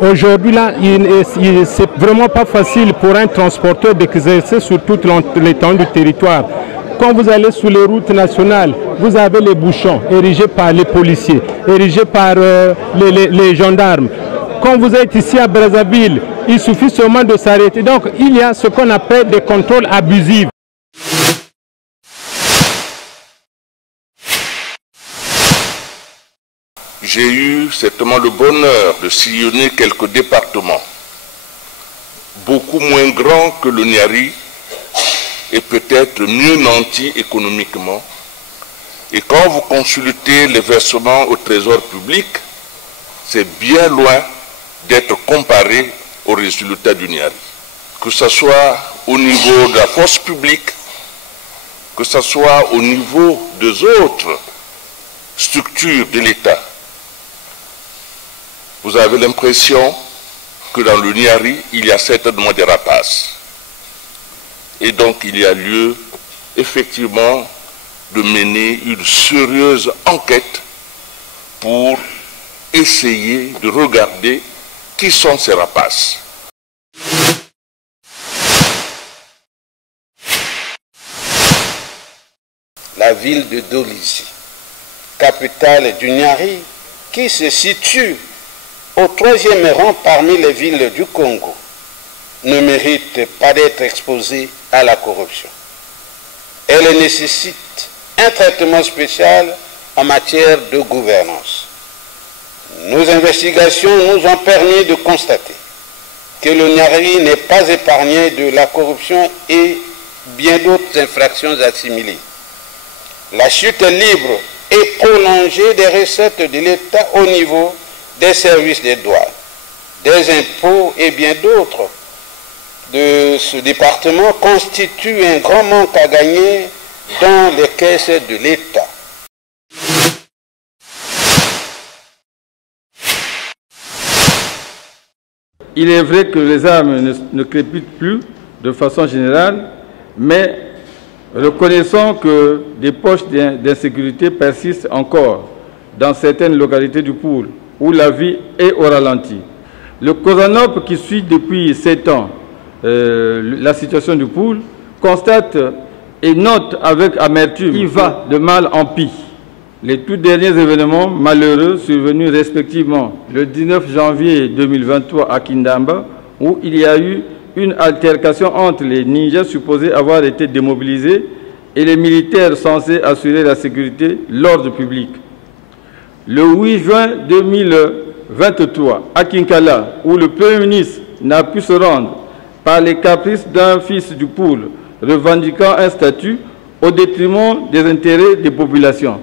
Aujourd'hui, là, c'est vraiment pas facile pour un transporteur d'exercer sur toute l'étendue du territoire. Quand vous allez sur les routes nationales, vous avez les bouchons érigés par les policiers, érigés par les gendarmes. Quand vous êtes ici à Brazzaville, il suffit seulement de s'arrêter. Donc, il y a ce qu'on appelle des contrôles abusifs. J'ai eu certainement le bonheur de sillonner quelques départements, beaucoup moins grands que le Niari et peut-être mieux nantis économiquement. Et quand vous consultez les versements au trésor public, c'est bien loin d'être comparé aux résultats du Niari. Que ce soit au niveau de la force publique, que ce soit au niveau des autres structures de l'État. Vous avez l'impression que dans le Niari, il y a certainement des rapaces. Et donc il y a lieu effectivement de mener une sérieuse enquête pour essayer de regarder qui sont ces rapaces. La ville de Dolisie, capitale du Niari, qui se situe au 3e rang parmi les villes du Congo, ne mérite pas d'être exposée à la corruption. Elle nécessite un traitement spécial en matière de gouvernance. Nos investigations nous ont permis de constater que le Niari n'est pas épargné de la corruption et bien d'autres infractions assimilées. La chute libre et prolongée des recettes de l'État au niveau des services des douanes, des impôts et bien d'autres de ce département constitue un grand manque à gagner dans les caisses de l'État. Il est vrai que les armes ne crépitent plus de façon générale, mais reconnaissons que des poches d'insécurité persistent encore dans certaines localités du Poul, où la vie est au ralenti. Le COSANOP, qui suit depuis 7 ans la situation du Poul, constate et note avec amertume qu'il va de mal en pis. Les tout derniers événements malheureux survenus respectivement le 19 janvier 2023 à Kindamba, où il y a eu une altercation entre les ninjas supposés avoir été démobilisés et les militaires censés assurer la sécurité, l'ordre public. Le 8 juin 2023, à Kinkala, où le Premier ministre n'a pu se rendre par les caprices d'un fils du Poul revendiquant un statut au détriment des intérêts des populations.